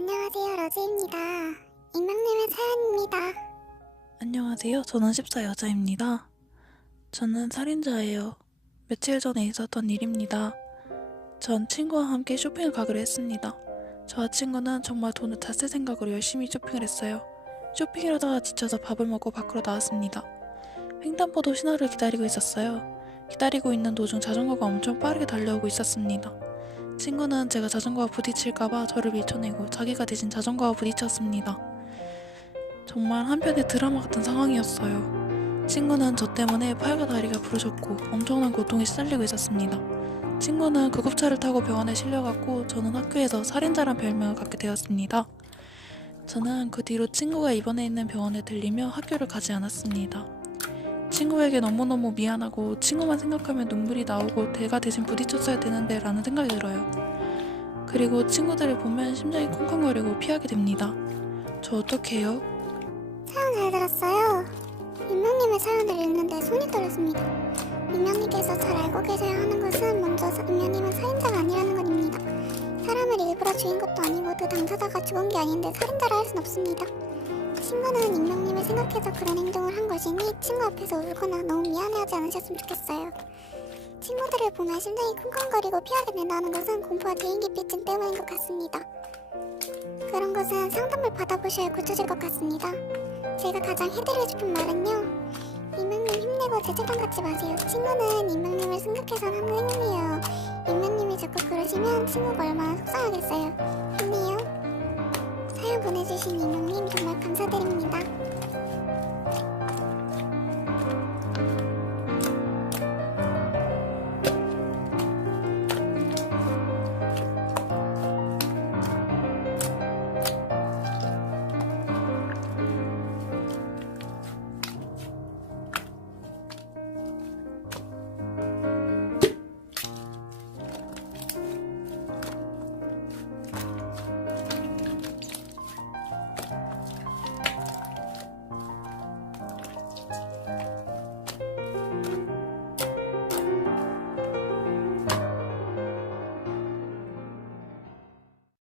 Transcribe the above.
안녕하세요, 러즈입니다. 익명님의 사연입니다. 안녕하세요. 저는 14 여자입니다. 저는 살인자예요. 며칠 전에 있었던 일입니다. 전 친구와 함께 쇼핑을 가기로 했습니다. 저와 친구는 정말 돈을 다 쓸 생각으로 열심히 쇼핑을 했어요. 쇼핑을 하다가 지쳐서 밥을 먹고 밖으로 나왔습니다. 횡단보도 신호를 기다리고 있었어요. 기다리고 있는 도중 자전거가 엄청 빠르게 달려오고 있었습니다. 친구는 제가 자전거와 부딪힐까봐 저를 밀쳐내고 자기가 대신 자전거와 부딪혔습니다. 정말 한편의 드라마 같은 상황이었어요. 친구는 저 때문에 팔과 다리가 부러졌고 엄청난 고통에 시달리고 있었습니다. 친구는 구급차를 타고 병원에 실려갔고 저는 학교에서 살인자란 별명을 갖게 되었습니다. 저는 그 뒤로 친구가 입원해 있는 병원에 들리며 학교를 가지 않았습니다. 친구에게 너무너무 미안하고 친구만 생각하면 눈물이 나오고 내가 대신 부딪혔어야 되는데 라는 생각이 들어요. 그리고 친구들을 보면 심장이 쿵쿵거리고 피하게 됩니다. 저 어떻게 해요? 사연 잘 들었어요. 익명님의 사연을 읽는데 손이 떨렸습니다. 익명님께서 잘 알고 계셔야 하는 것은 먼저 익명님은 살인자가 아니라는 것입니다. 사람을 일부러 죽인 것도 아니고 그 당사자가 죽은 게 아닌데 살인자라 할 순 없습니다. 친구는 익명님을 생각해서 그런 행동을 한 것이니 친구 앞에서 울거나 너무 미안해하지 않으셨으면 좋겠어요. 친구들을 보면 심장이 쿵쿵거리고 피하게 된다는 것은 공포와 대인기피증 때문인 것 같습니다. 그런 것은 상담을 받아보셔야 고쳐질 것 같습니다. 제가 가장 해드리고 싶은 말은요, 익명님 힘내고 죄책감 갖지 마세요. 친구는 익명님을 생각해서 하는 행동이에요. 익명님이 자꾸 그러시면 친구가 얼마나 속상하겠어요. 힘내요. 사연 보내주신 익명님 정말 감사드립니다.